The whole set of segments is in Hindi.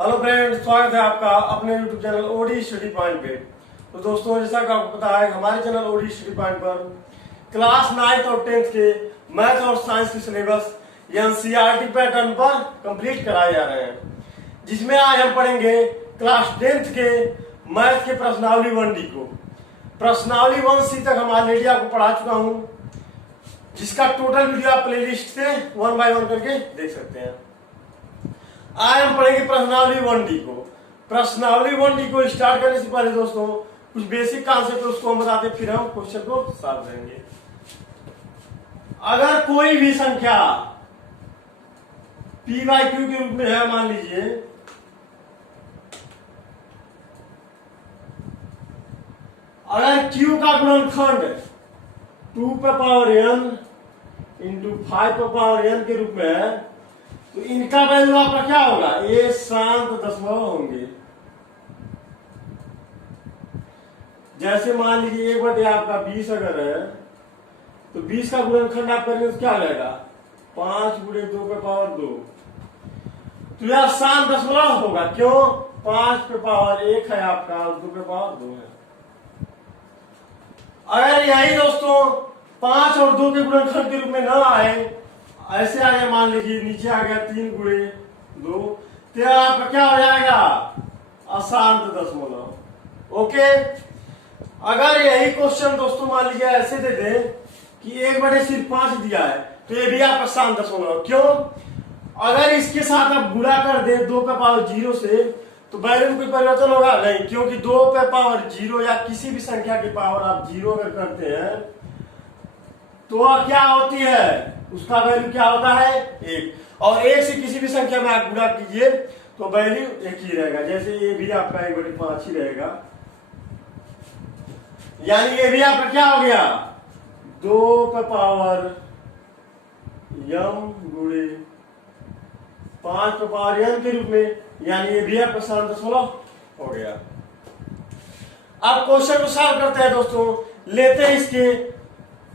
हेलो फ्रेंड्स, स्वागत है आपका अपने YouTube channel OD study point पे। तो दोस्तों, जैसा कि आपको पता है, हमारे चैनल ओडी स्टडी पॉइंट पर क्लास 9th और 10th के मैथ और साइंस के सिलेबस एनसीईआरटी पैटर्न पर कंप्लीट कराए जा रहे हैं, जिसमें आज हम पढ़ेंगे क्लास 10th के मैथ के प्रश्नावली 1D को। प्रश्नावली 1C तक हम ऑलरेडी आपको पढ़ा चुका हूं, जिसका टोटल वीडियो आप प्लेलिस्ट से 1 by 1 करके देख सकते हैं। आज हम पढ़ेंगे प्रश्नावली 1D को। प्रश्नावली 1D को स्टार्ट करने से पहले दोस्तों कुछ बेसिक कॉन्सेप्ट उसको हम बताते, फिर हम क्वेश्चन को सॉल्व करेंगे। अगर कोई भी संख्या p by q के रूप में है, मान लीजिए अगर q का गुणनखंड 2 पे पावर n इंटू 5 पे पावर n के रूप में है, तो इनका वैल्यू आपका क्या होगा? ये शांत दशमलव होंगे। जैसे मान लीजिए 1 आपका 20 अगर है, तो 20 का गुणनखंड आप करेंगे तो क्या हो जाएगा? 5 गुणे 2 पे पावर 2। तो यह शांत दशमलव होगा। क्यों? 5 पे पावर 1 है आपका और 2 पे पावर 2 है। अगर यही दोस्तों 5 और 2 के गुणनखंड के रूप में न आए, ऐसे आ गया, मान लीजिए नीचे आ गया 3 गुणे 2, तो आपका क्या हो जाएगा? अशांत दशमलव। ओके। अगर यही क्वेश्चन दोस्तों मान लीजिए ऐसे दे दें कि 1/5 दिया है, तो ये भी आपका शांत दशमलव। क्यों? अगर इसके साथ आप गुणा कर दे 2 पे पावर 0 से, तो वैल्यू में कोई परिवर्तन होगा नहीं, क्योंकि 2 पे पावर 0 या किसी भी संख्या की पावर आप 0 अगर करते हैं तो क्या होती है? उसका वैल्यू क्या होता है? 1। और 1 से किसी भी संख्या में आप गुणा कीजिए तो वैल्यू 1 ही रहेगा। जैसे ये भी आपका 1/5 ही रहेगा, यानी ये भी आपका क्या हो गया? 2 पे पावर m गुणे 5 पे पावर n के रूप में, यानी ये भी आपका शांत दशमलव हो गया। अब क्वेश्चन को सॉल्व करते हैं दोस्तों। लेते हैं इसके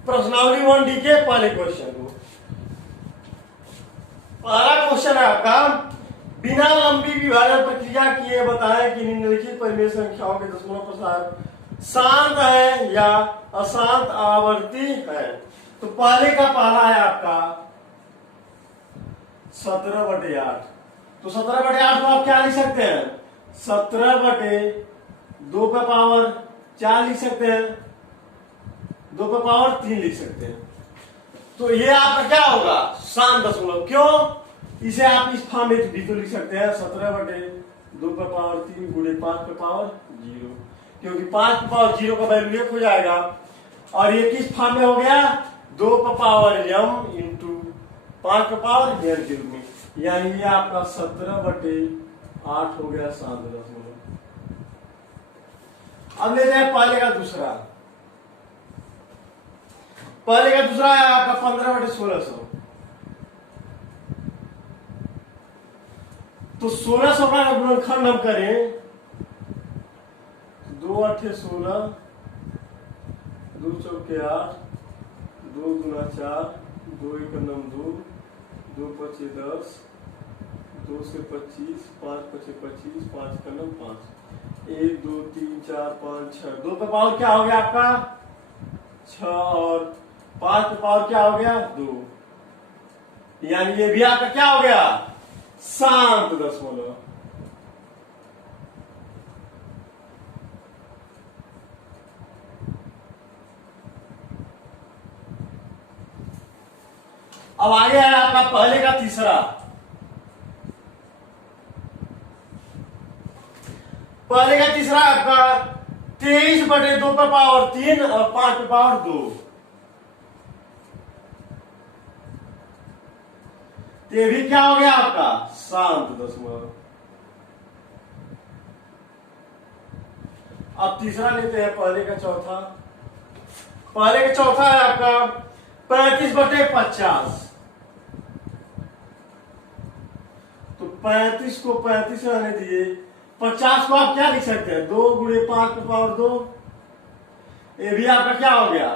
प्रश्नावली 1D के पहले क्वेश्चन को। पहला क्वेश्चन है आपका, बिना लंबी विभाजन प्रक्रिया किए बताएं कि निम्नलिखित परिमेय संख्याओं के दशमलव प्रसार शांत है या अशांत आवर्ती है। तो पहले का पहला है आपका 17/8। तो 17/8 को आप क्या लिख सकते हैं? 17/2 पे पावर 4 लिख सकते हैं, 2 पे पावर 3 लिख सकते हैं। तो ये आपका क्या होगा? शांत दशमलव। क्यों? इसे आप इस फॉर्म में भी तो लिख सकते हैं 17/2 पे पावर 3 गुणे 5 पे पावर 0, क्योंकि 5 पे पावर 0 का वैल्यू 1 हो जाएगा। और ये किस फॉर्म में हो गया? 2 पे पावर m इंटू 5 पे पावर n के रूप में, यानी ये आपका 17/8 हो गया शांत दशमलव। अब लेते हैं पहले का दूसरा। पहले का दूसरा है आपका 15/1600। तो 1600 का गुणनखंड हम करें, 2 8 16, 2 चौके 8, 2 गुना 4, 2 1 9 2, 2 5 10, 2 से 25, 5 5 25, 5 का 9 5, 1 2 3 4 5 6, 2 पे पावर क्या हो गया आपका? 6 और 5 पे पावर क्या हो गया? 2, यानी ये भी आपका क्या हो गया? शांत दशमलव। अब आगे है आपका पहले का तीसरा। पहले का तीसरा आपका 23/2 पे पावर 3 और 5 पे पावर 2। ये भी क्या हो गया आपका? शांत दशमलव। अब तीसरा लेते हैं पहले का चौथा। पहले का चौथा है आपका 35/50। तो 35 को 35 रहने दिए, 50 को आप क्या लिख सकते हैं? 2 गुणे 5 पे पावर 2। ये भी आपका क्या हो गया?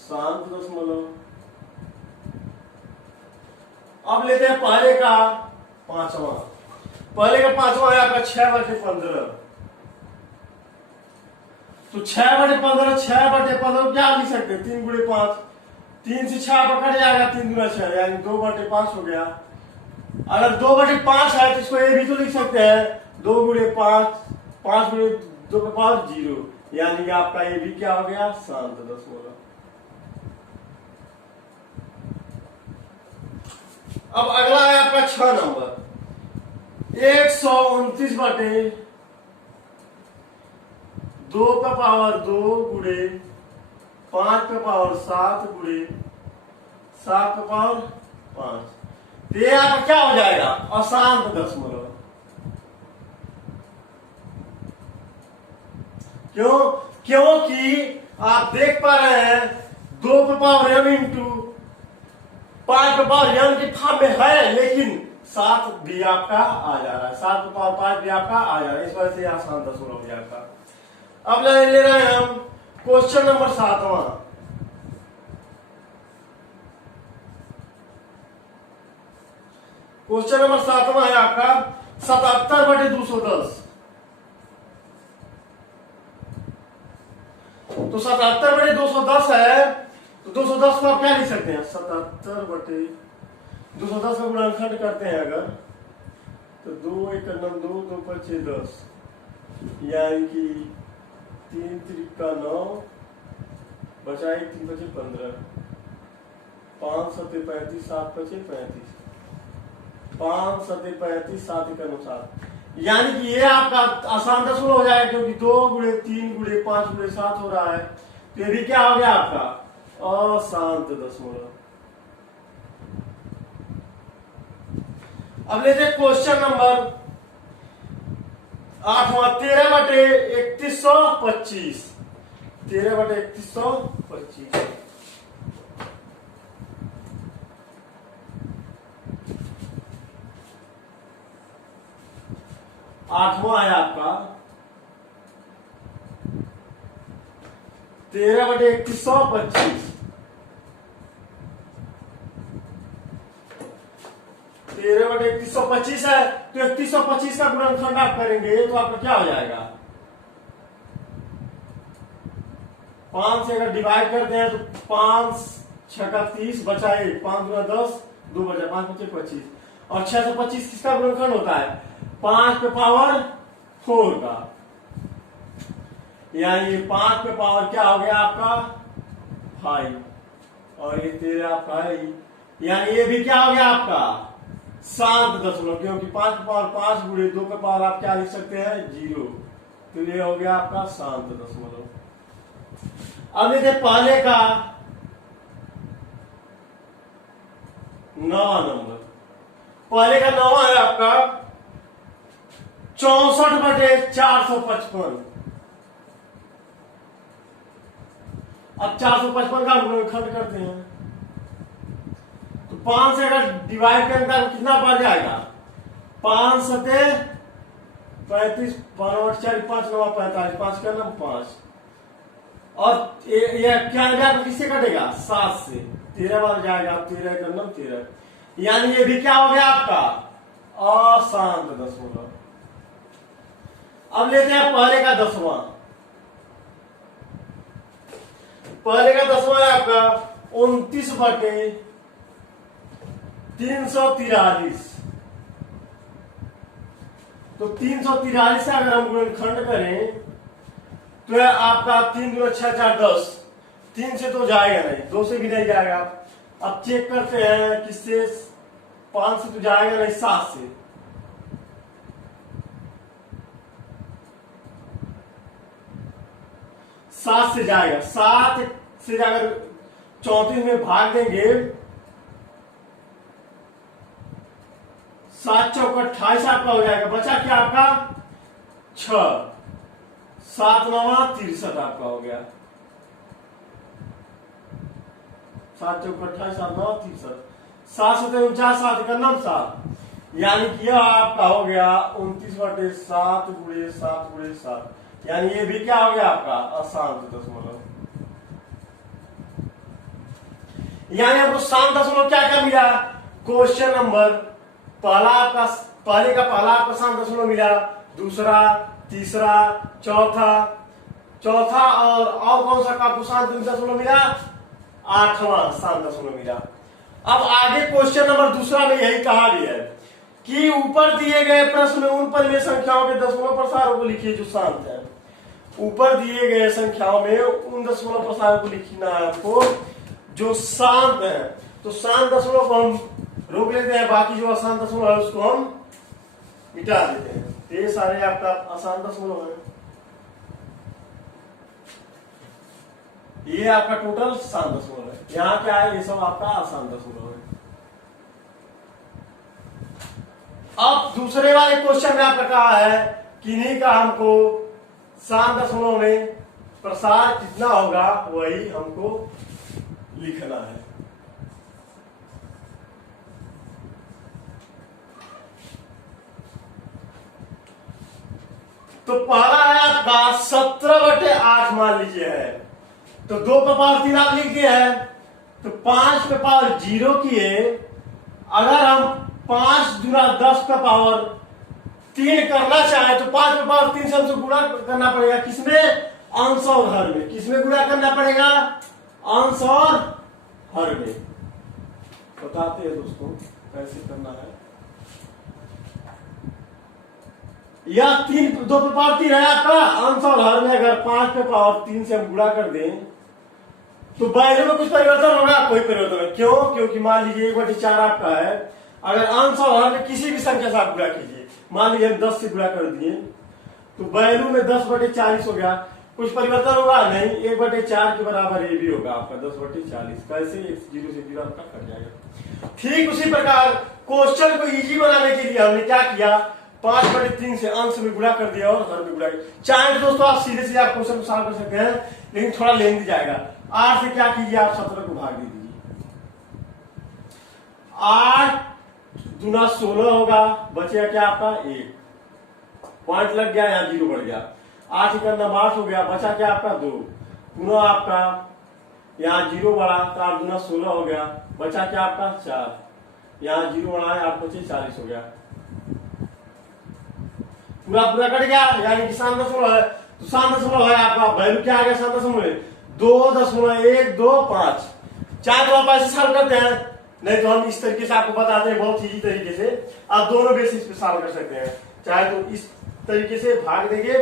शांत दशमलव। अब लेते हैं पहले का पांचवा। पहले का पांचवा है आपका 6/15। तो 6/15, 6/15 क्या लिख सकते हैं? 3 गुणे 5, 3 से 6 पकड़ जाएगा, 3 गुना 6 यानी 2/5 हो गया। अगर 2/5 है तो इसको ये भी तो लिख सकते हैं 2 गुणे 5, 5 गुणे 2 के पावर 0, यानी कि आपका ये भी क्या हो गया? शांत दशमलव। अब अगला है आपका 6 नंबर, 129/2 का पावर 2 गुणे 5 का पावर 7 गुणे 7 का पावर 5। तो ये आपका क्या हो जाएगा? अशांत दशमलव। क्यों? क्योंकि आप देख पा रहे हैं 2 का पावर m इंटू 5 का पावर m की फॉर्म में है, लेकिन 7 भी आपका आ जा रहा है, 7 का पावर 5 भी आपका आ जा रहा है, इस वजह से आसान दशमलव हो गया आपका। अब ले रहे हैं हम क्वेश्चन नंबर 7वां। क्वेश्चन नंबर 7वां है आपका 77/210। तो 77/210 है, तो 210 को आप क्या लिख सकते हैं? 77/210 का गुणनखंड करते हैं अगर, तो 2 1 9 2 2 5 6 10, यानी कि 3 3 का 9 बचा 1 3 5 15, 5 7 35 7 5 35, 5 7 35 7 1 9 7, यानी कि ये आपका आसान दशमलव हो जाएगा, क्योंकि 2 गुणे 3 गुणे 5 गुणे 7 हो रहा है, तो ये भी क्या हो गया आपका? अशांत दशमलव। अब लेते हैं क्वेश्चन नंबर 8वां, 13/3125। 13/3125। 8वां है आपका 13/3125। 13/3125 है, तो 3125 का गुणनखंड आप करेंगे तो आपका क्या हो जाएगा? 5 से अगर डिवाइड करते हैं तो 5 6 का 30 बचा 1, 5 गुना 10, 2 बचा 5 25 25, और 6 से 25 किसका गुणनखंड होता है? 5 पे पावर 4 का, यानी 5 पे पावर क्या हो गया आपका? 5, और ये 13 आपका है, यानी ये भी क्या हो गया आपका? शांत दशमलव, क्योंकि 5 पे पावर 5 गुणे 2 पे पावर आप क्या लिख सकते हैं? 0, तो ये हो गया आपका शांत दशमलव। अब देखिए पहले का 9वां नंबर, पहले का 9वां है आपका 64/455। अब 455 का गुणनखंड करते हैं, तो 5 से अगर डिवाइड करें तो कितना बढ़ जाएगा? 5 सते 35, 5 5 9 45, 5 का नाम 5, और ये क्या जाएगा? किससे कटेगा? 7 से, 13 बार जाएगा, 13 का नाम 13, यानी ये भी क्या हो गया आपका? अशांत दशमलव। अब लेते हैं पहले का 10वां। पहले का 10वां है आपका 29/343। तो 343 से अगर हम गुणनखंड करें तो आपका 3 गुना 6 4 10, 3 से तो जाएगा नहीं, 2 से भी नहीं जाएगा। अब चेक करते हैं किससे? 5 से तो जाएगा नहीं, 7 से। 7 से जाएगा, 7 से जाकर 34 में भाग देंगे, 7 चौक 28 आपका हो जाएगा, बचा क्या आपका? 6, 7 9 63 आपका हो गया, 7 चौक 28, 7 9 63, 7 7 49, 7 का नाम 7, यानी कि यह आपका हो गया 29/7 गुणे 7 गुणे 7, यानी ये भी क्या हो गया आपका? अशांत दशमलव। यानी आपको शांत दशमलव क्या क्या मिला? क्वेश्चन नंबर पहला आपका पहले का पहला आपका शांत दशमलव मिला, दूसरा, तीसरा, चौथा और कौन सा आपको शांत दशमलव मिला, 8वां शांत दशमलव मिला। अब आगे क्वेश्चन नंबर दूसरा में यही कहा भी है कि ऊपर दिए गए प्रश्न में उन परिमेय संख्याओं के दशमलव प्रसारों को लिखिए जो शांत है। ऊपर दिए गए संख्याओं में उन दशमलव प्रसारों को लिखना है आपको जो शांत है। तो शांत दशमलव को हम रोक लेते हैं, बाकी जो अशांत दशमलव है उसको हम मिटा देते हैं। ये सारे आपका अशांत दशमलव है, ये आपका टोटल शांत दशमलव है। यहाँ क्या है, ये सब आपका अशांत दशमलव है। अब दूसरे वाले क्वेश्चन में आपका कहा है कि नहीं का हमको शांत दशमलव में प्रसार कितना होगा वही हमको लिखना है। तो पहला है आपका 17/8 मान लीजिए है, तो 2 पे पावर 3 आप लिख दिया है, तो 5 पे पावर 0 किए, अगर हम 5 गुना 10 का पावर 3 करना चाहे तो 5 पे पावर 3 से हमसे गुणा करना पड़ेगा, किसमें, अंश और हर में। किसमें गुणा करना पड़ेगा, अंश और हर में। बताते हैं दोस्तों कैसे करना है। या 2 पे पावर 3 है आपका, अंश और हर में अगर 5 पे पावर 3 से हम गुणा कर दें तो वैल्यू में कुछ परिवर्तन होगा, कोई परिवर्तन नहीं। क्यों, क्योंकि मान लीजिए 1/4 आपका है, अगर अंश और हर में किसी भी संख्या से आप गुणा कीजिए, मान लीजिए हम 10 से गुणा कर दिए तो वैल्यू में 10/40 हो गया, कुछ परिवर्तन होगा नहीं, 1/4 के बराबर ये भी होगा आपका 10/40। कैसे, 0 से 0 आपका कट जाएगा। ठीक उसी प्रकार क्वेश्चन को इजी बनाने के लिए हमने क्या किया, 5/3 से अंश में गुणा कर दिया और हर में गुणा किया। चाहे तो दोस्तों आप सीधे आप क्वेश्चन को सॉल्व कर सकते हैं, लेकिन थोड़ा लेंदी जाएगा। 8 से क्या कीजिए, आप 17 को भाग दे दीजिए, 8 गुना 16 होगा, बचेगा क्या आपका 1, पॉइंट लग गया, यहाँ 0 बढ़ गया। 8 का नाम 8 हो गया, बचा क्या आपका 2, पुनः आपका यहाँ 0 बढ़ा तो 8 गुना 16 हो गया, बचा क्या आपका 4, यहाँ 0 बढ़ा है, 8 बचे 40 हो गया, पूरा पूरा कट गया, यानी कि शांत दशमलव है। तो शांत दशमलव है आपका, वैल्यू क्या आ गया शांत दशमलव में, 2.125। चाहे तो आप ऐसे सॉल्व करते हैं, नहीं तो हम इस तरीके से आपको बताते हैं बहुत इजी तरीके से, आप दोनों बेसिस पे सॉल्व कर सकते हैं। चाहे तो इस तरीके से भाग देंगे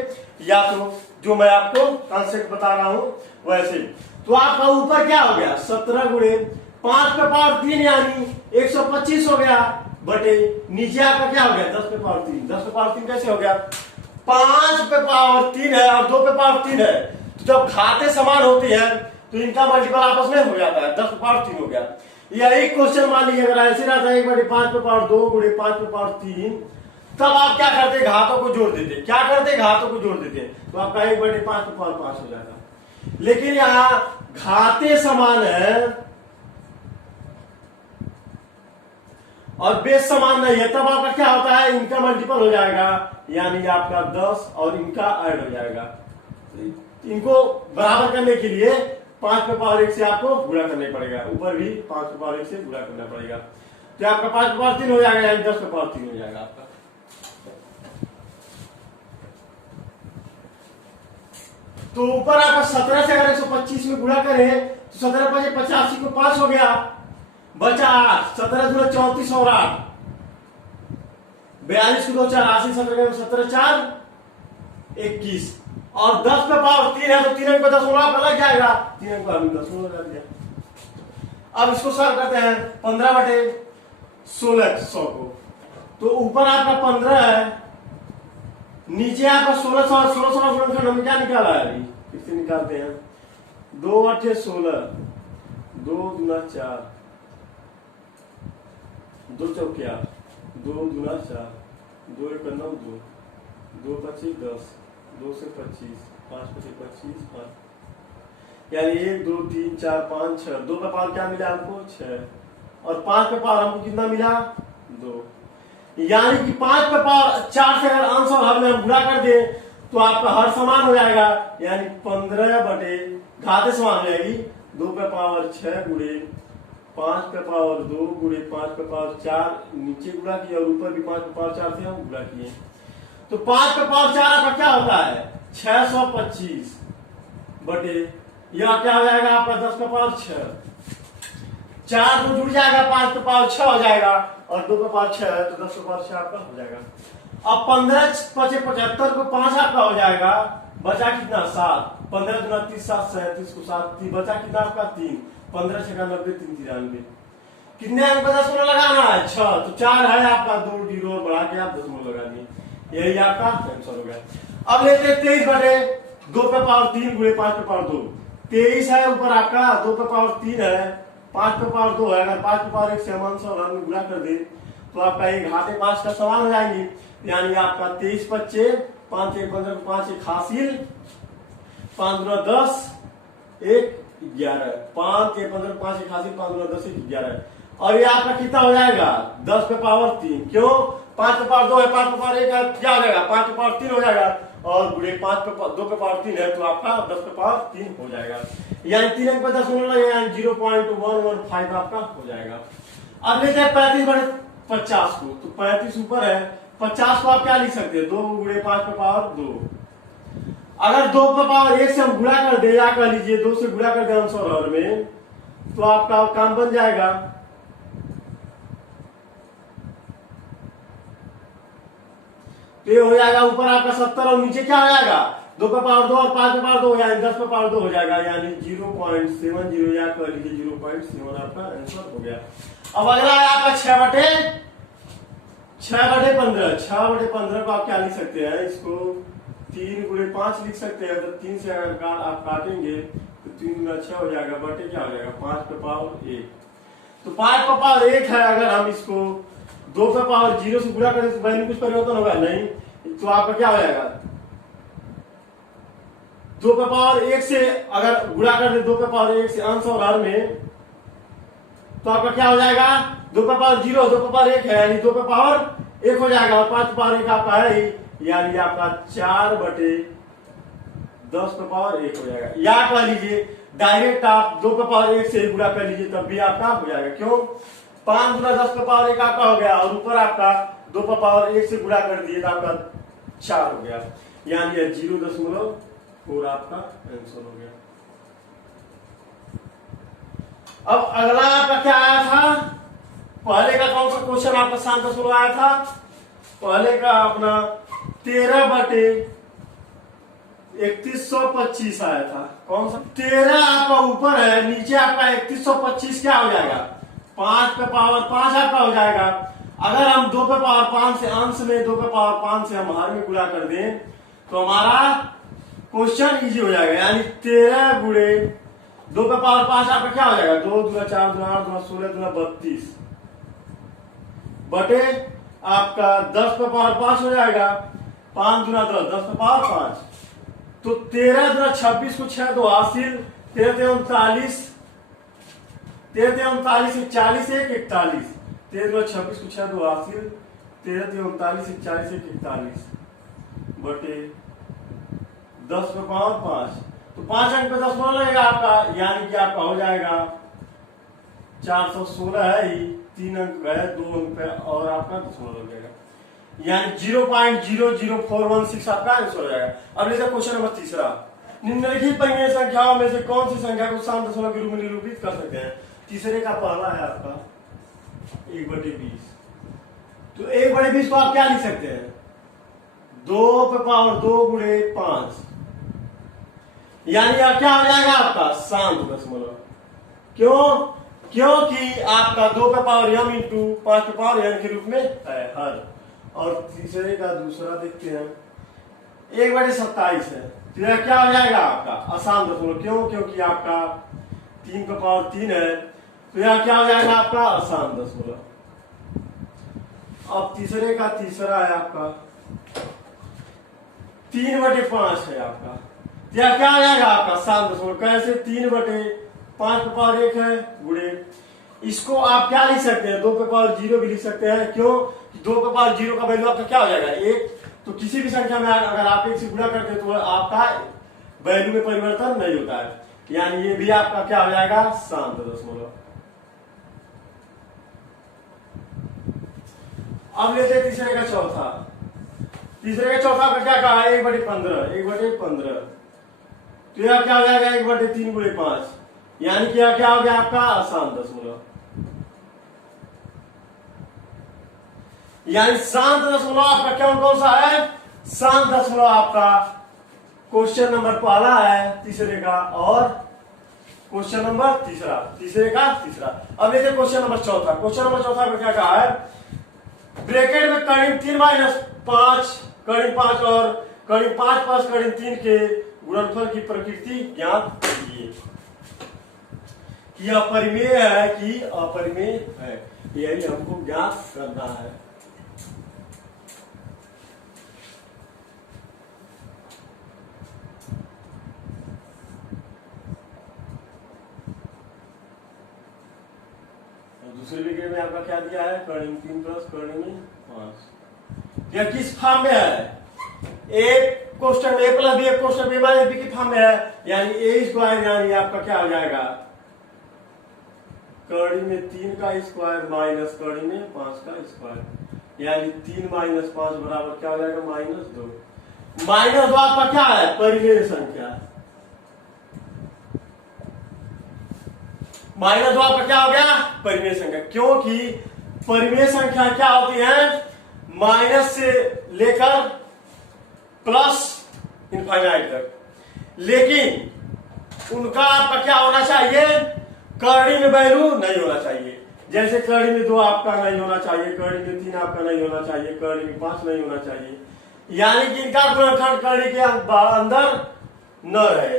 या तो जो मैं आपको कॉन्सेप्ट बता रहा हूं वैसे। तो आपका ऊपर क्या हो गया, 17 गुणे 5 पे पावर 3 यानी 125 हो गया, बटे नीचे आपका क्या हो गया 10 पे पावर 3। 10 पे पावर 3 कैसे हो गया, 5 पे पावर 3 है और 2 पे पावर 3 है, तो जब घाते समान होती है तो इनका मल्टीपल आपस में हो जाता है, 10 पे पावर 3 हो गया। यही क्वेश्चन मान लीजिए अगर ऐसे रहता है 1/5 पे पावर 2 गुणे 5 पे पावर 3, तब आप क्या करते, घातों को जोड़ देते। क्या करते, घातों को जोड़ देते, तो आपका 1/5 पे पावर 5 हो जाता। लेकिन यहाँ घाते समान है और बेस समान नहीं है, तब आपका क्या होता है, इनका मल्टीपल हो जाएगा, यानी आपका 10 और इनका ऐड हो जाएगा। इनको बराबर करने के लिए 5 पे पावर 1 से आपको गुणा करना पड़ेगा, ऊपर भी 5 पे पावर 1 से गुणा करना पड़ेगा, तो आपका 5 पे पावर 3 हो जाएगा, यानी 10 पे पावर 3 हो जाएगा आपका। तो ऊपर आपका 17 से अगर 125 में गुणा करें तो 17 5 85 को 5 हो गया, बचा 8, 17 दूना 34 और 8 42 को 2 4 80, 17 17 4 21 और 10 पे पावर 3 है तो 3 अंक पे 10 लग जाएगा, 3 अंक पे 10 लग गया। अब इसको सॉल्व करते हैं 15/16 100 को, तो ऊपर आपका 15 है, नीचे आपका 1600 गुणनखंड हमने क्या निकाला है, अभी फिर से निकालते हैं, 2 8 16, 2 दूना 4, 2 चौकिया 2 दूना 4, 2 1 9 2, 2 25 10, 2 से 25, 5 25 25 5, यानी 1 2 3 4 5 6, 2 पे पावर क्या मिला हमको 6 और 5 पे पावर हमको कितना मिला 2, यानी कि 5 पे पावर 4 से अगर अंश और हर में हम गुणा कर दे तो आपका हर समान हो जाएगा, यानी 15 बटे घाते समान हो जाएगी, 2 पे पावर 6 गुणे 5 पे पावर 2 गुणे 5 पे पावर 4 नीचे गुणा किया और ऊपर भी 5 पे पावर 4 से हम गुणा किए। तो 5 पे पावर 4 आपका क्या होता है 625 बटे यह क्या हो जाएगा आपका 10 पे पावर 6। 4 तो जुड़ जाएगा 5 पे पावर 6 हो जाएगा और 2 पे पावर 6 है तो 10 पे पावर 6 आपका हो जाएगा। अब 15 5 75 को 5 आपका हो जाएगा, बचा कितना 7, 15 गुना 30 7 37 को 7 बचा कितना आपका 3, 15 6 90 3 93 कितने अंक पे दशमलव लगाना है 6, तो 4 है आपका 2 जीरो और बढ़ा के आप दशमलव लगा दिए, यही आपका आंसर हो गया। अब लेते हैं 23 बटे 2 पे पावर 3 गुणे 5 पे पावर 2। 23 है ऊपर आपका 2 पे पावर 3 है 5 पे पावर 2 है, अगर 5 पे पावर 1 से हम आंसर और गुणा कर दे तो आपका ये घाते 5 का समान हो जाएंगे, यानी आपका 23 बच्चे 5 1 15 5 1 हासिल 5 गुना 10 1 11 5 1 15 5 1 हासिल 5 गुना 10 1 11 और ये आपका कितना हो जाएगा 10 पे पावर 3, क्यों 5 पे पावर 2 है 5 पे पावर 1 है क्या हो जाएगा 5 पे पावर 3 हो जाएगा और गुणे 5 पे 2 पे पावर 3 है तो आपका 10 पे पावर 3 हो जाएगा, यानी 3 अंक पे 10 लगेगा यानी 0.115 आपका हो जाएगा। अब लेते हैं 35 बटे 50 को, तो 35 ऊपर है 50 को आप क्या लिख सकते हैं 2 गुणे 5 पे पावर 2। अगर 2 पे पावर 1 से हम गुणा कर दे या कह लीजिए 2 से गुणा कर दे आंसर और में तो आपका काम बन जाएगा तो ये हो जाएगा ऊपर आपका 70 और नीचे क्या हो जाएगा 2 पे पावर 2 और 5 पे पावर 2 यानी 10 पे पावर 2 हो जाएगा, यानी 0.70 या कह लीजिए 0.7 आपका आंसर हो गया। अब अगला है आपका 6 बटे 15। 6 बटे 15 को आप क्या लिख सकते हैं, इसको 3 गुणे 5 लिख सकते हैं, तो 3 से अगर आप काटेंगे तो 3 गुना 6 हो जाएगा बटे क्या हो जाएगा 5 पे पावर 1। तो 5 पे पावर 1 है, अगर हम इसको 2 पे पावर 0 से गुणा करें तो वैल्यू कुछ परिवर्तन होगा नहीं, तो आपका क्या हो जाएगा 2 पे पावर 1 से अगर गुणा कर दे 2 पे पावर 1 से अंश और हर में तो आपका क्या हो जाएगा 2 पे पावर 0 2 पे पावर 1 है यानी 2 पे पावर 1 हो जाएगा और 5 पे पावर 1 आपका है ही, यानी आपका 4 बटे 10 पे पावर 1 हो जाएगा। या कह लीजिए डायरेक्ट आप 2 पे पावर 1 से गुणा कर लीजिए तब भी आपका हो जाएगा, क्यों 5 गुना 10 पे पावर 1 आपका हो गया और ऊपर आपका 2 पे पावर 1 से गुणा कर दिए तो आपका 4 हो गया, यानी 0.4 आपका आंसर हो गया। अब अगला आपका क्या आया था, पहले का कौन सा क्वेश्चन आपका 7 आया था, पहले का अपना 13 बटे 3125 आया था। कौन सा 13 आपका ऊपर है नीचे आपका 3125 क्या हो जाएगा 5 पे पावर 5 आपका हो जाएगा। अगर हम 2 पे पावर 5 से अंश में 2 पे पावर 5 से हम हर में गुणा कर दें तो हमारा क्वेश्चन इजी हो जाएगा, यानी 13 गुणे 2 पे पावर 5 आपका क्या हो जाएगा 2 दूना 4 दूना 8 दूना 16 दूना 32 बटे आपका 10 पे पावर 5 हो जाएगा 5 दूना 10 10 पे पावर 5 तो 13 दूना 26 को 6 दो हासिल 13 39 39 40 1 41 13 दूना 26 को 6 दो हासिल 13 39 40 1 41 बटे 10 पे पावर 5 तो 5 अंक पे 10 लगेगा आपका, यानी कि आपका हो जाएगा 416 है ही 3 अंक है 2 अंक पे और आपका दशमलव हो जाएगा, यानी 0.00416 आपका आंसर हो जाएगा। अब लेते क्वेश्चन नंबर तीसरा, निम्नलिखित परिमेय संख्याओं में से कौन सी संख्या को सम दशमलव के रूप में निरूपित कर सकते हैं। तीसरे का पहला है आपका 1/20, तो 1/20 को आप क्या लिख सकते हैं 2 पे पावर 2 गुणे 5, यानी आप क्या हो जाएगा आपका शांत दशमलव, क्यों क्योंकि आपका 2 पे पावर m इंटू 5 पे पावर n के रूप में है हर। और तीसरे का दूसरा देखते हैं 1/27 है, तो यह क्या हो जाएगा आपका आसान दशमलव, क्यों क्योंकि आपका 3 पे पावर 3 है तो यह क्या हो जाएगा आपका आसान दशमलव। अब तीसरे का तीसरा है आपका 3/5 है आपका, यह क्या आ जाएगा आपका आसान दशमलव, कैसे 3/5 पे पावर 1 है गुणे इसको आप क्या लिख सकते हैं 2 पे पावर 0 भी लिख सकते हैं, क्यों 2 पे पावर 0 का वैल्यू आपका क्या हो जाएगा 1, तो किसी भी संख्या में अगर आप 1 से गुणा करते हैं तो आपका वैल्यू में परिवर्तन नहीं होता है, यानी ये भी आपका क्या हो जाएगा शांत दशमलव। अब लेते हैं तीसरे का चौथा। तीसरे का चौथा का क्या कहा है? 1/15, 1/15। तो यह क्या हो जाएगा? 1/3 गुणे 5, यानी कि क्या हो गया आपका? आसान दशमलव। यानी शांत दशमलव आपका कौन सा है? शांत दशमलव आपका क्वेश्चन नंबर पहला है तीसरे का, और क्वेश्चन नंबर तीसरे का तीसरा। अब देखिए क्वेश्चन नंबर चौथा। क्वेश्चन नंबर चौथा में क्या कहा है? ब्रैकेट में करीब 3 - 5, करीब 5 और करीब 5 + करीब 3 के गुणनफल की प्रकृति ज्ञात कीजिए। कि अपरिमेय है कि अपरिमेय है, यही हमको ज्ञात करना है। दूसरे विकेट में आपका क्या दिया है? कर्ण 3 + कर्ण 5। यह किस फॉर्म में है? एक क्वेश्चन a + b, एक क्वेश्चन b - b की फॉर्म में है, यानी a², यानी आपका क्या हो जाएगा? कर्ण में 3 का स्क्वायर माइनस कर्ण में 5 का स्क्वायर, यानी 3 - 5 बराबर क्या हो जाएगा? -2। -2 आपका क्या है? परिमेय संख्या। -2 आपका क्या हो गया? परिमेय संख्या। क्योंकि परिमेय संख्या क्या होती है? माइनस से लेकर प्लस इनफाइनाइट तक। लेकिन उनका आपका क्या होना चाहिए? कर्णी में वैल्यू नहीं होना चाहिए। जैसे कर्णी में 2 आपका नहीं होना चाहिए, कर्णी में 3 आपका नहीं होना चाहिए, कर्णी में 5 नहीं होना चाहिए, यानी कि इनका गुणनखंड कर्णी के अंदर न रहे,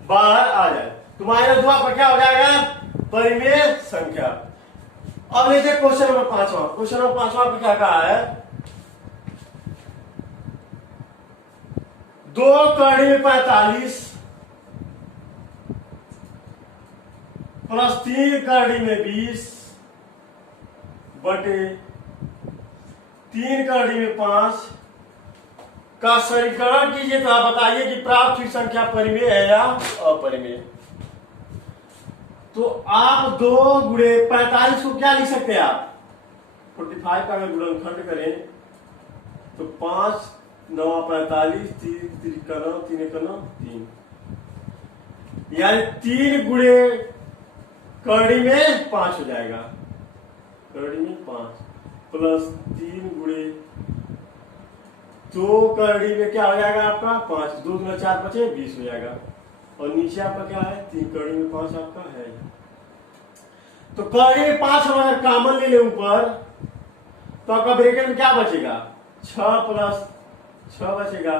बाहर आ जाए। तो -2 आपका क्या हो जाएगा? परिमेय संख्या। अब लीजिए क्वेश्चन नंबर 5वां। क्वेश्चन नंबर 5वां पे क्या कहा है? 2 कर्ण में 45 + 3 कर्ण में 20 बटे 3 कर्ण में 5 का समीकरण कीजिए। तो आप बताइए कि प्राप्त हुई संख्या परिमेय है या अपरिमेय। तो आप 2 × 45 को क्या लिख सकते हैं? आप 45 का अगर गुणनखंड करें तो 5 × 9 = 45, 3 × 3 = 9, 3 × 9 = 3, यानी 3 × कर्ण में 5 हो जाएगा। कर्ण में 5 + 3 × 2 कर्ण में क्या हो जाएगा आपका? 5, 2 × 4 = 20 हो जाएगा। और नीचे आपका क्या है? 3 कर्ण में 5 आपका है। तो कर्ण में 5 हम अगर कॉमन ले ले ऊपर, तो आपका ब्रैकेट में क्या बचेगा? 6 + 6 बचेगा।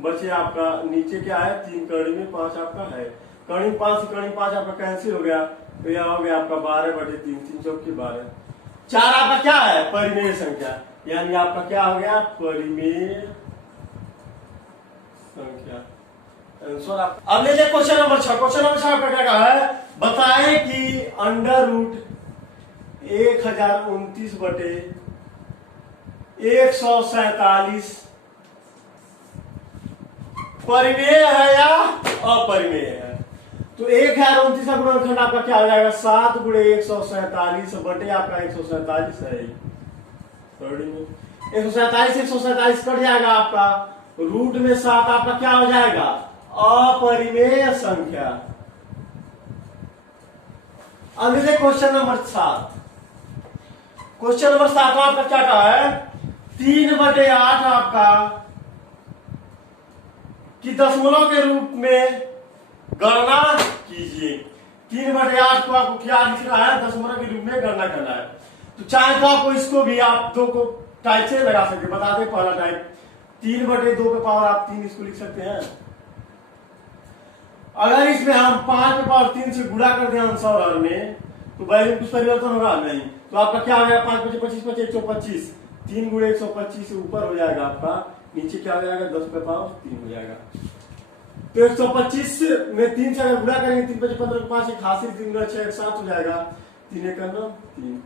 बचे आपका नीचे क्या है? 3 कर्ण में 5 आपका है। कर्ण में 5 से कर्ण में 5 आपका कैंसिल हो गया, तो यह हो गया आपका 12/3, 3 चौके 12। 4 आपका क्या है? परिमेय संख्या, यानी आपका क्या हो गया? परिमेय संख्या। आंसर आप। अब ले लीजिए क्वेश्चन नंबर 6। क्वेश्चन नंबर 6 का क्या कहा है? बताएं कि √1029 बटे 147 परिमेय है या अपरिमेय है। तो 1029 का गुणनखंड आपका क्या हो जाएगा? 7 × 147 बटे आपका 147 है। 147 147 कट जाएगा आपका, रूट में 7 आपका क्या हो जाएगा? अपरिमेय संख्या। अब लीजिए क्वेश्चन नंबर 7। क्वेश्चन नंबर 7 आपका क्या कहा है? 3/8 आपका कि दशमलव के रूप में गणना कीजिए। 3/8 को आपको क्या लिखना है? दशमलव के रूप में गणना करना है। तो चाहे तो आपको इसको भी आप 2 को टाइप से लगा सकते हैं। बता दें पहला टाइप 3/2 के पावर आप 3 इसको लिख सकते हैं। अगर इसमें हम 5 के पावर 3 से गुणा कर दें आंसर और हर में, तो वैल्यू में कुछ परिवर्तन होगा नहीं। तो आपका क्या हो गया? 5 × 5 = 25, 125। 3 × 125 से ऊपर हो जाएगा आपका, नीचे क्या हो जाएगा? 10 के पावर 3 हो जाएगा। तो 125 में 3 से अगर गुणा करेंगे, 3 × 5 = 15, 5 × 88, 3 × 6 = 7 हो जाएगा। 3 × 1 = 3,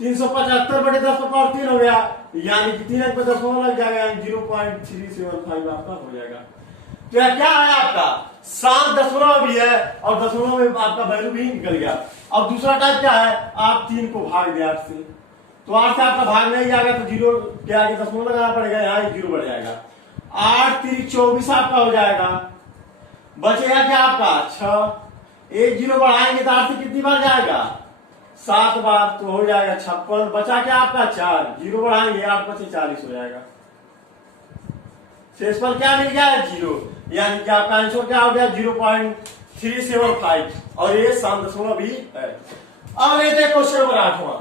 375/10 हो गया, यानी कि 3 अंक पे 10 लग जाएगा, यानी 0.375 आपका हो जाएगा। तो यह क्या है? आपका 7 दशमलव भी है और दशमलव में आपका वैल्यू भी निकल गया। अब दूसरा टाइप क्या है? आप 3 को भाग दें 8 से, तो 8 से आपका भाग नहीं जाएगा तो जीरो के आगे दशमलव लगाना पड़ेगा, यहाँ एक जीरो बढ़ जाएगा। 8 3 24 आपका हो जाएगा। बचेगा क्या आपका 6, एक जीरो बढ़ाएंगे तो 8 से कितनी बार जाएगा 7 बार, तो हो जाएगा 56। बचा क्या आपका 4, जीरो बढ़ाएंगे 8 5 40 हो जाएगा। शेषफल क्या मिल गया है 0, यानी कि आपका आंसर क्या हो गया 0.375 और ये सम दशमलव भी है। अब लेते हैं क्वेश्चन नंबर 8वां।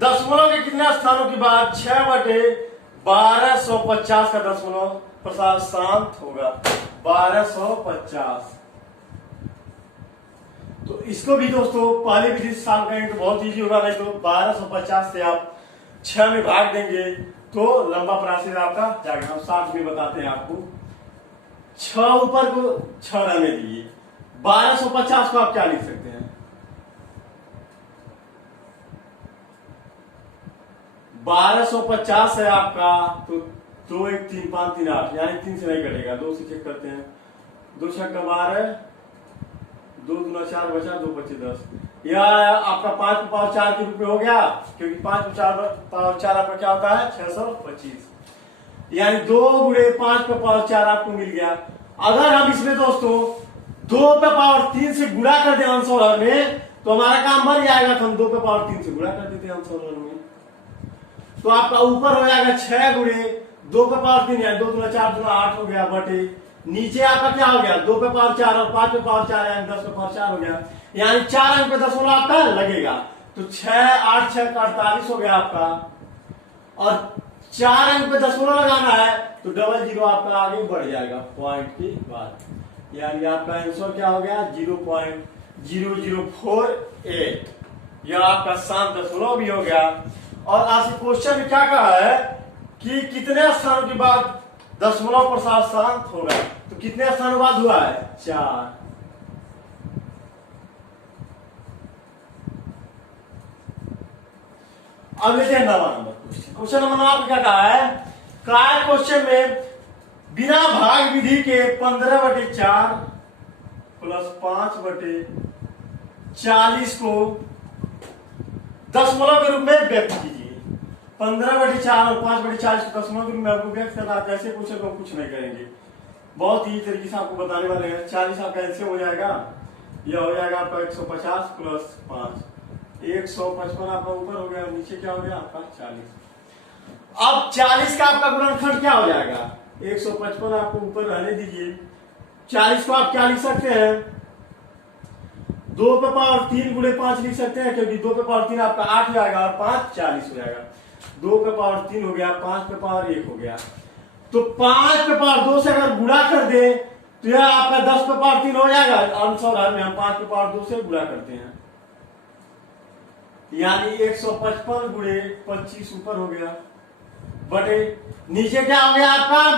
दशमलव के कितने स्थानों के बाद 6/1250 का दशमलव प्रसाद शांत होगा 1250। तो इसको भी दोस्तों पहले विधि से सॉल्व करेंगे तो बहुत इजी होगा, नहीं तो 1250 से आप 6 में भाग देंगे तो लंबा प्रोसेस आपका जाएगा। हम 60 में बताते हैं आपको। 6 ऊपर को 6 रहने दीजिए, 1250 को आप क्या लिख सकते हैं 1250 है आपका, तो 2 1 3 5 3 8, यानी 3 से नहीं कटेगा, 2 से चेक करते हैं। 2 6 12, 2 दूना 4 बचा, 2 25 10। यह आपका 5 पे पावर 4 के रूप में हो गया, क्योंकि 5 पे पावर 4 आपका क्या होता है 625, यानी 2 गुणे 5 पे पावर 4 आपको मिल गया। अगर हम इसमें दोस्तों 2 पे पावर 3 से गुणा कर दे अंश और हर में, तो हमारा काम बन जाएगा। तो हम 2 पे पावर 3 से गुणा कर देते हैं अंश और हर में, तो आपका ऊपर हो जाएगा 6 गुणे 2 पे पावर 3, यानी 2 दूना 4 दूना 8 हो गया, बटे नीचे आपका क्या हो गया 2 पे पावर 4 और 5 पे पावर 4, यानी 10 पे पावर 4 हो गया, यानी 4 अंक पे दशमलव आपका लगेगा। तो 6 8 6 48 हो गया आपका, और 4 अंक पे दशमलव लगाना है तो डबल जीरो आपका आगे बढ़ जाएगा पॉइंट के बाद, यानी आपका आंसर क्या हो गया 0.0048। यह आपका शांत दशमलव भी हो गया। और आज के क्वेश्चन में क्या कहा है कि कितने स्थानों के बाद दशमलव प्रसाद शांत होगा, तो कितने स्थानों बाद हुआ है 4। अब लेते हैं 9वां नंबर क्वेश्चन। क्वेश्चन नंबर 9 आपको क्या कहा है, क्वेश्चन में बिना भाग विधि के 15/4 प्लस 5/40 को दशमलव के रूप में व्यक्त कीजिए। 15/4 और 5/40 को दशमलव के रूप में आपको व्यक्त करना, कैसे पूछेगा कुछ नहीं करेंगे, बहुत ही तरीके से आपको बताने वाले हैं। 40 आपका एलसीएम हो जाएगा, यह हो जाएगा आपका 150 प्लस 5, 155 आपका ऊपर हो गया, नीचे क्या हो गया आपका 40। अब 40 का आपका गुणनखंड क्या हो जाएगा 155 आपको ऊपर रहने दीजिए। 40 को आप क्या लिख सकते हैं 2 पे पावर 3 गुणे 5 लिख सकते हैं, क्योंकि 2 पे पावर 3 आपका 8 हो जाएगा और 5 40 हो जाएगा। 2 पे पावर 3 हो गया, 5 पे पावर 1 हो गया, तो 5 पे पावर 2 से अगर गुणा कर दे तो यह आपका 10 पे पावर 3 हो जाएगा। अंश और हर में हम 5 पे पावर 2 से गुणा करते हैं, यानी 155 गुणे 25 ऊपर हो गया, बटे नीचे क्या हो गया आपका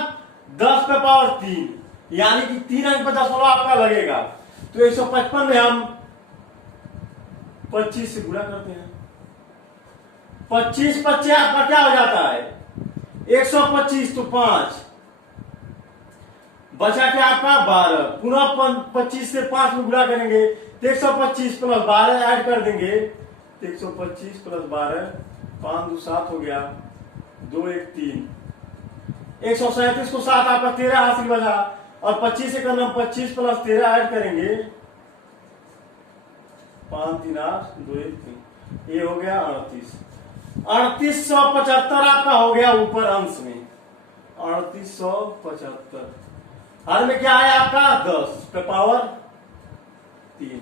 10 पे पावर 3, यानी कि 3 अंक पे दशमलव आपका लगेगा। तो 155 में हम 25 से गुणा करते हैं, 25 25 आपका क्या हो जाता है 125, तो 5 बचा क्या आपका 12, पुनः 25 से 5 में गुणा करेंगे तो 125 प्लस 12 ऐड कर देंगे, 125 प्लस 12 5 2 7 हो गया, 2 1 3, 137 को 7 आपका 13 हासिल बचा, और 25 से करना 25 प्लस 13 ऐड करेंगे 5 3 8 2 1 3, ये हो गया 38। 3875 आपका हो गया ऊपर अंश में 3875, हर में क्या है आपका 10 पे पावर 3,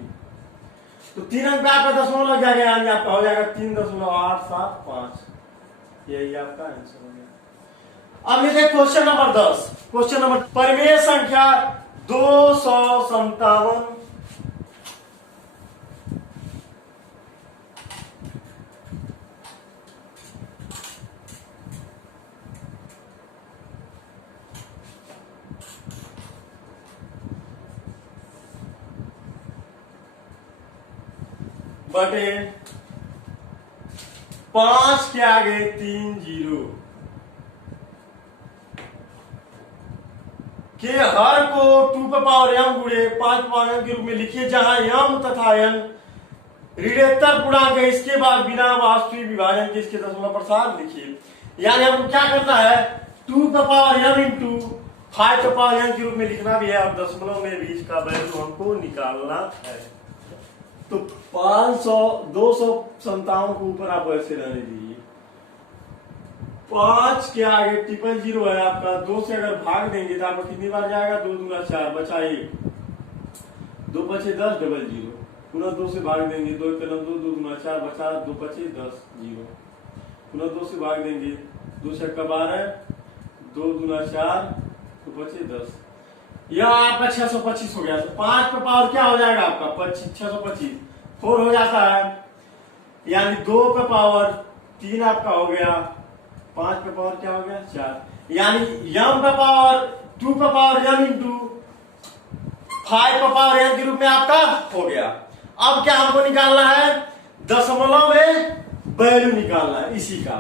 तो 3 अंक पे आपका दशमलव लग जाएगा, यानी आपका हो जाएगा 3.875, यही आपका आंसर हो गया। अब ये क्वेश्चन नंबर 10। क्वेश्चन नंबर परिमेय संख्या 257 बटे 5 के आगे 3 जीरो के हर को 2 पे पावर m गुणे 5 पावर m के रूप में लिखिए, जहां m तथा n पूर्णांक है, इसके बाद बिना वास्तविक विभाजन के इसके दशमलव प्रसाद लिखिए। यानी हमको क्या करना है, 2 का पावर m इंटू 5 का पावर m के रूप में लिखना भी है और दशमलव में भी इसका वैल्यू हमको निकालना है। तो 257 को ऊपर आप ऐसे रहने दीजिए, 5 के आगे 000 है आपका, 2 से अगर भाग देंगे तो आपका कितनी बार जाएगा, 2 दूना 4 बचा 1, 2 बचे 10 00, पुनः 2 से भाग देंगे, 2 कलम 2 2 दूना 4 बचा 2 बचे 10 0, पुनः 2 से भाग देंगे, 2 से 12, 2 दूना 4 तो बचे 10। यह आपका 625 हो गया। 5 पे पावर क्या हो जाएगा आपका 625, 4 हो जाता है, यानी 2 पे पावर 3 आपका हो गया, 5 पे पावर क्या हो गया 4, यानी m पे पावर 2 पे पावर m इंटू 5 पे पावर m के रूप में आपका हो गया। अब क्या हमको निकालना है, दशमलव में वैल्यू निकालना है इसी का।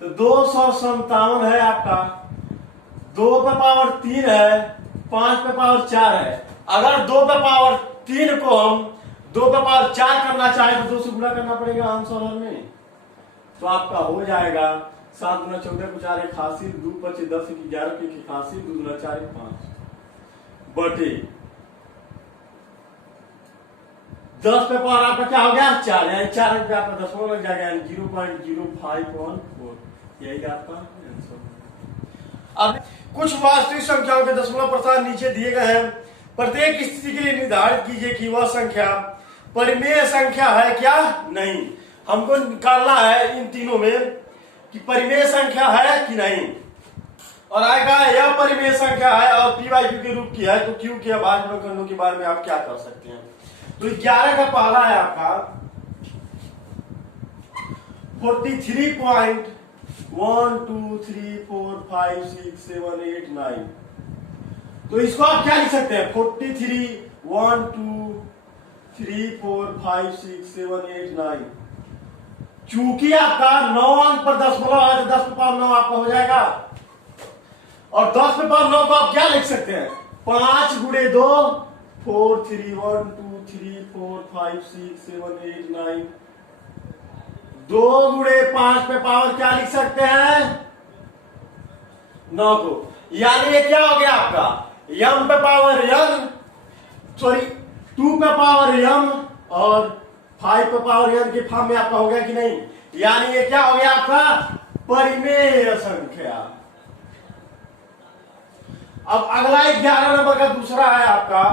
तो 257 है आपका, 2 पे पावर 3 है, 5 पे पावर 4 है। अगर 2 पे पावर 3 को हम 2 पे पावर 4 करना चाहे तो 2 से गुणा करना पड़ेगा आंसर में, तो आपका हो जाएगा 7 गुना 14 को 4 81, 2 25 10 11 की 81, 2 गुना 4 5 बटे 10 पे पावर आपका क्या हो गया 4, यानी 4 रुपये आपका दशमलव लग जाएगा, यानी 0.0514, यही आपका आंसर। अब कुछ वास्तविक संख्याओं के दशमलव प्रसाद नीचे दिए गए हैं। प्रत्येक स्थिति के लिए निर्धारित कीजिए कि वह संख्या परिमेय संख्या है क्या नहीं। हमको निकालना है इन तीनों में कि परिमेय संख्या है कि नहीं, और आएगा यह परिमेय संख्या है और p बाई क्यू के रूप की है, तो क्यू के अभाज्य खंडों के बारे में आप क्या कर सकते हैं। तो 11 का पहला है आपका 43.1 2 3 4 5 6 7 8 9, तो इसको आप क्या लिख सकते हैं 43 1 2 3 4 5 6 7 8 9। चूंकि आपका 9 अंक पर दशमलव है तो 10 पे पावर 9 आपका हो जाएगा, और 10 पे पावर 9 को आप क्या लिख सकते हैं 5 गुणे 2 4 3 1 2 3 4 5 6 7 8 9, 2 गुणे 5 पे पावर क्या लिख सकते हैं 9 को, यानी ये क्या हो गया आपका m पे पावर n, सॉरी 2 पे पावर m और 5 पे पावर n के फॉर्म में आपका हो गया कि नहीं, यानी ये क्या हो गया आपका परिमेय संख्या। अब अगला 11 नंबर का दूसरा है आपका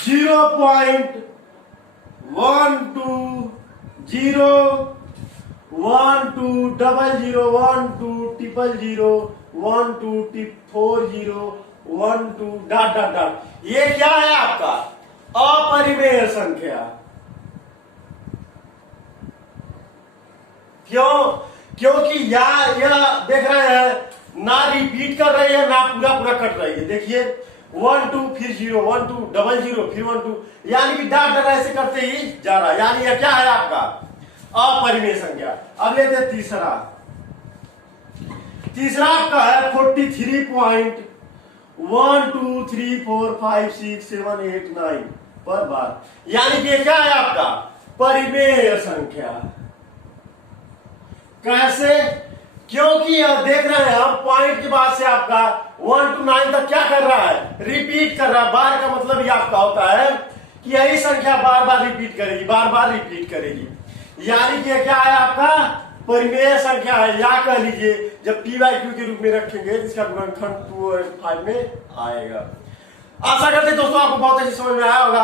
0.12 1 2 0 1 2 00 1 2 000 1 2 40 1 2 डॉट डॉट डॉट, ये क्या है आपका अपरिमेय संख्या। क्यों, क्योंकि यह देख रहे हैं ना रिपीट कर रही है ना पूरा पूरा कट रही है। देखिए 1 2 फिर 0 1 2 00 फिर 1 2, यानी कि डॉट डॉट ऐसे करते ही जा रहा है, यानी यह क्या है आपका अपरिमेय संख्या। अब लेते हैं तीसरा आपका है 43.1 2 3 4 5 6 7 8 9 पर बार, यानी कि क्या है आपका परिमेय संख्या। कैसे, क्योंकि यह देख रहे हैं हम पॉइंट के बाद से आपका 1 to 9 तक क्या कर रहा है रिपीट कर रहा है। बार का मतलब ये आपका होता है कि यही संख्या बार बार रिपीट करेगी, बार बार रिपीट करेगी, यानी कि क्या है आपका परिमेय संख्या है, या कह लीजिए जब p बाई क्यू के रूप में रखेंगे जिसका गुणनखंड 2 और 5 में आएगा। आशा करते हैं दोस्तों आपको बहुत अच्छी समझ में आया होगा।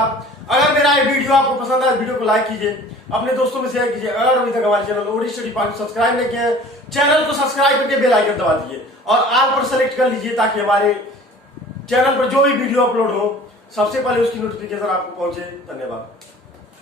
अगर मेरा ये वीडियो आपको पसंद आए वीडियो को लाइक कीजिए, अपने दोस्तों में शेयर कीजिए। अगर अभी तक हमारे channel OD study part subscribe नहीं किया, चैनल को सब्सक्राइब करके बेल आइकन दबा दीजिए और ऑल पर सेलेक्ट कर लीजिए, ताकि हमारे चैनल पर जो भी वीडियो अपलोड हो सबसे पहले उसकी नोटिफिकेशन आपको पहुंचे। धन्यवाद।